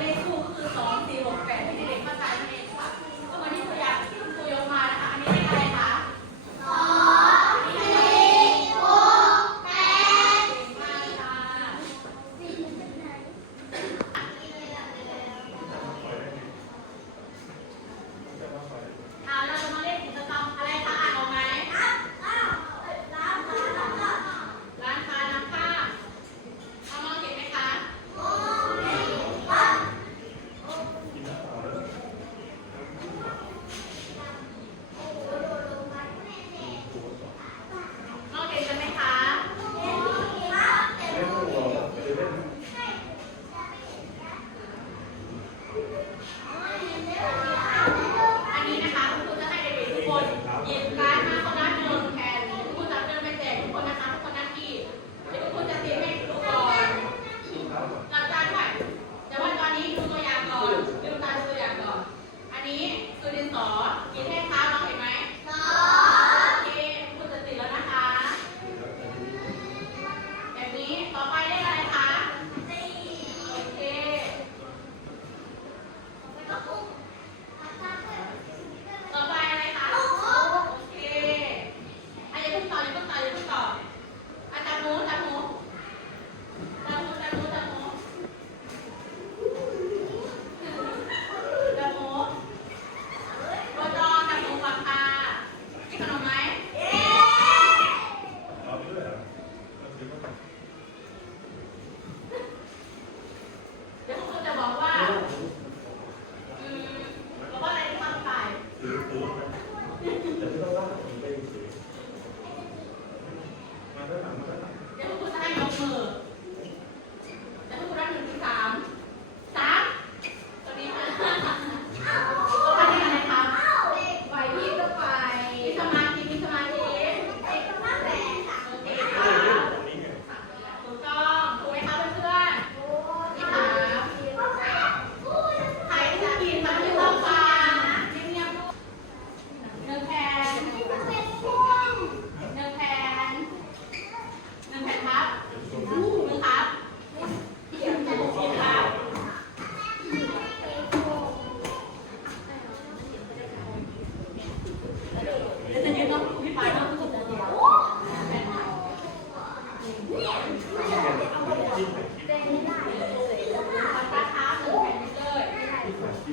เ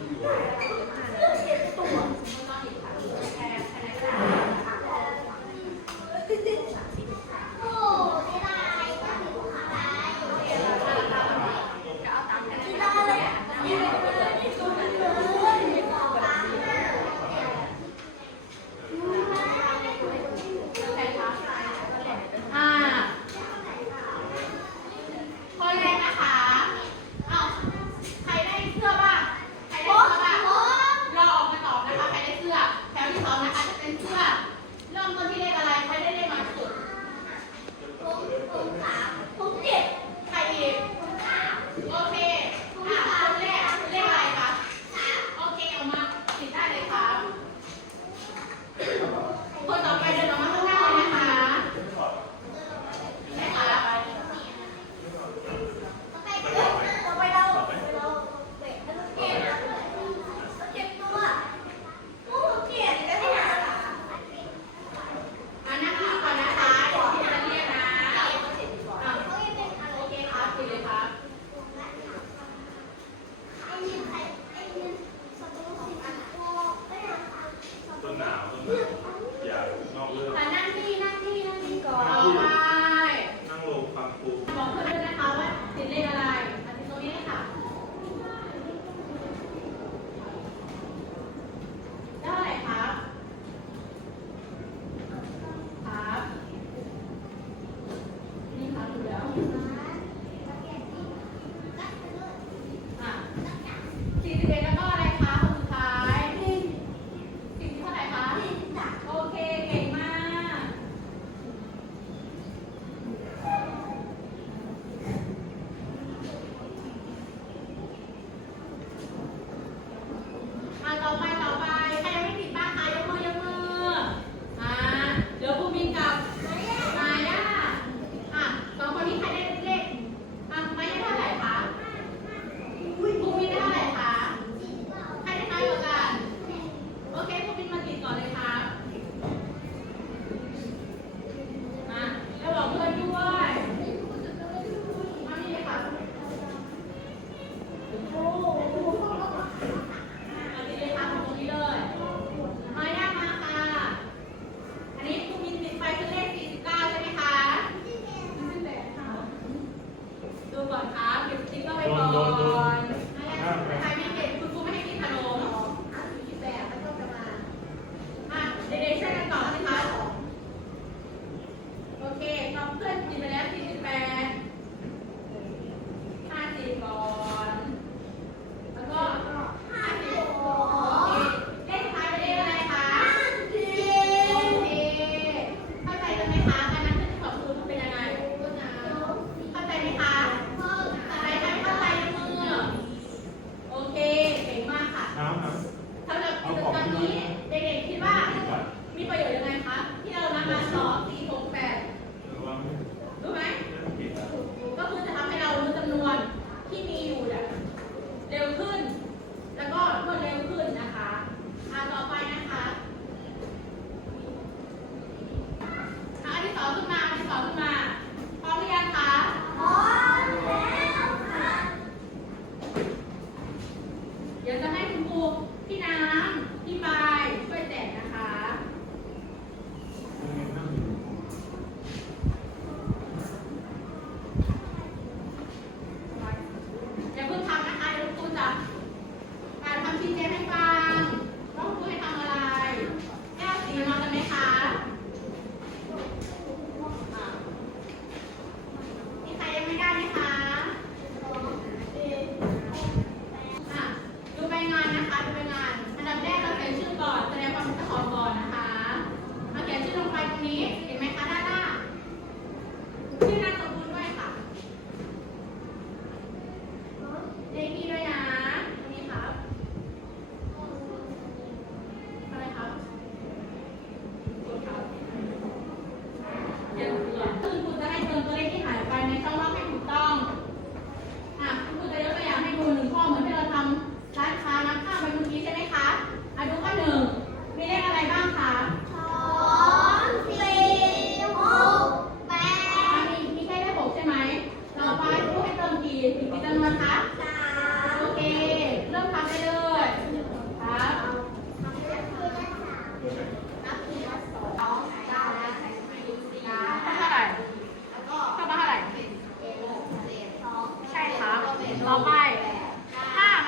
Thank you.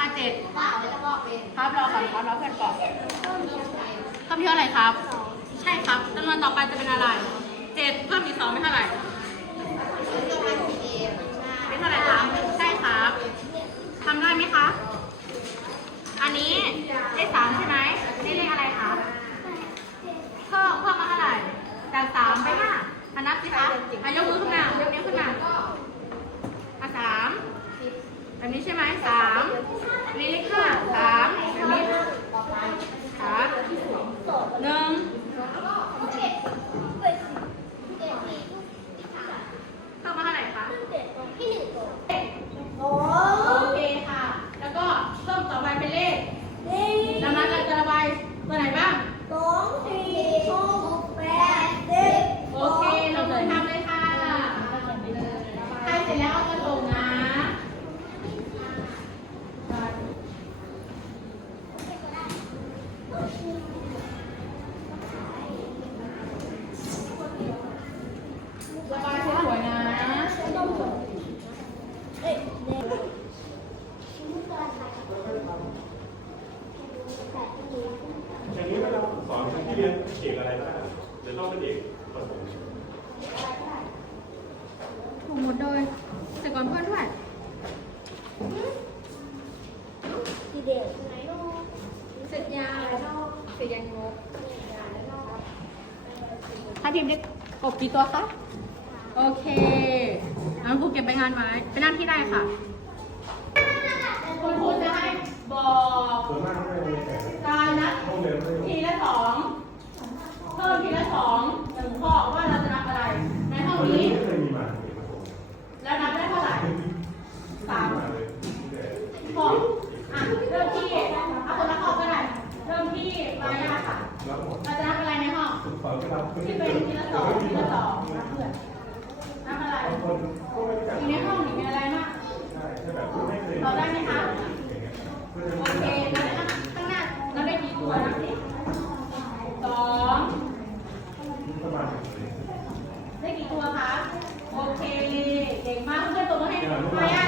าเจ็ดครับรอก่อนครับรอเพื่อนก่อนเพิ่มเยอะอะไรครับ ใช่ครับจำนวนต่อไปจะเป็นอะไรเจ็ดเพิ่มอีกสองเป็นเท่าไหร่เป็นเท่าไหร่ครับใช่ครับทำได้ไหมคะ อันนี้ได้สามใช่ไหมได้เลขอะไรคะเพิ่มเพิ่มมาเท่าไหร่จากสามไปห้าอันับสิคะอายกมือขึ้นมายกนิ้วขึ้นมาอะสามแบบนี้ใช่ไหมสาม นเพื่อนด้วยสีเด็กไนลูกเสร็จยาอะไรเนาะสร็จยางงกถ้าทีมเด็กอบกี่ตัวคะ โอเคงั้นครูเก็บใบงานไว้เป็นหน้าที่ได้ค่ะคุณครูจะให้บอกการนะทีละสองเพิ่มทีละสอง ได้กี่ตัวคะ โอเค เก่งมากเพื่อนตัวมาให้ใครอะ